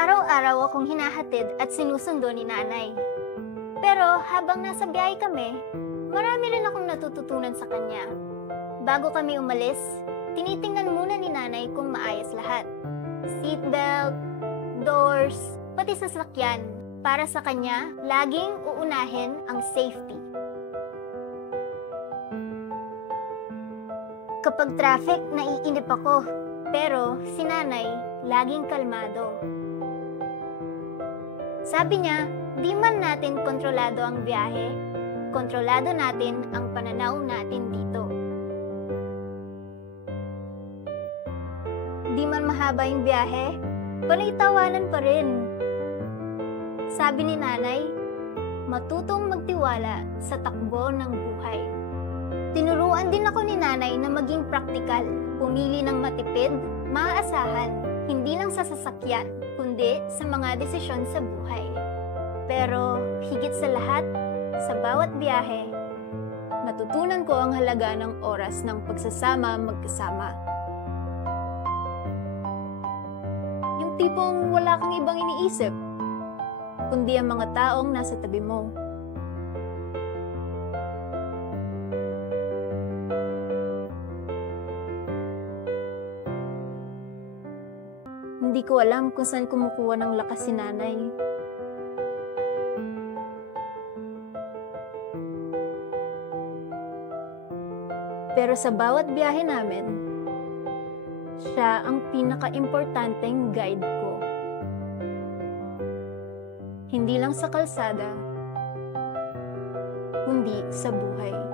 Araw-araw akong hinahatid at sinusundo ni nanay. Pero habang nasa biyahe kami, marami rin akong natututunan sa kanya. Bago kami umalis, tinitingnan muna ni nanay kung maayos lahat. Seatbelt, doors, pati sasakyan. Para sa kanya, laging uunahin ang safety. Kapag traffic, naiinip ako. Pero si nanay, laging kalmado. Sabi niya, di man natin kontrolado ang biyahe, kontrolado natin ang pananaw natin dito. Di man mahaba yung biyahe, panay tawanan pa rin. Sabi ni nanay, matutong magtiwala sa takbo ng buhay. Tinuruan din ako ni nanay na maging praktikal, pumili ng matipid, maaasahan, hindi lang sa sasakyan, kundi sa mga desisyon sa buhay. Pero higit sa lahat, sa bawat biyahe, natutunan ko ang halaga ng oras ng pagsasama magkasama. Yung tipong wala kang ibang iniisip, kundi ang mga taong nasa tabi mo. Hindi ko alam kung saan kumukuha ng lakas si nanay. Pero sa bawat biyahe namin, siya ang pinaka-importanteng guide ko. Hindi lang sa kalsada, kundi sa buhay.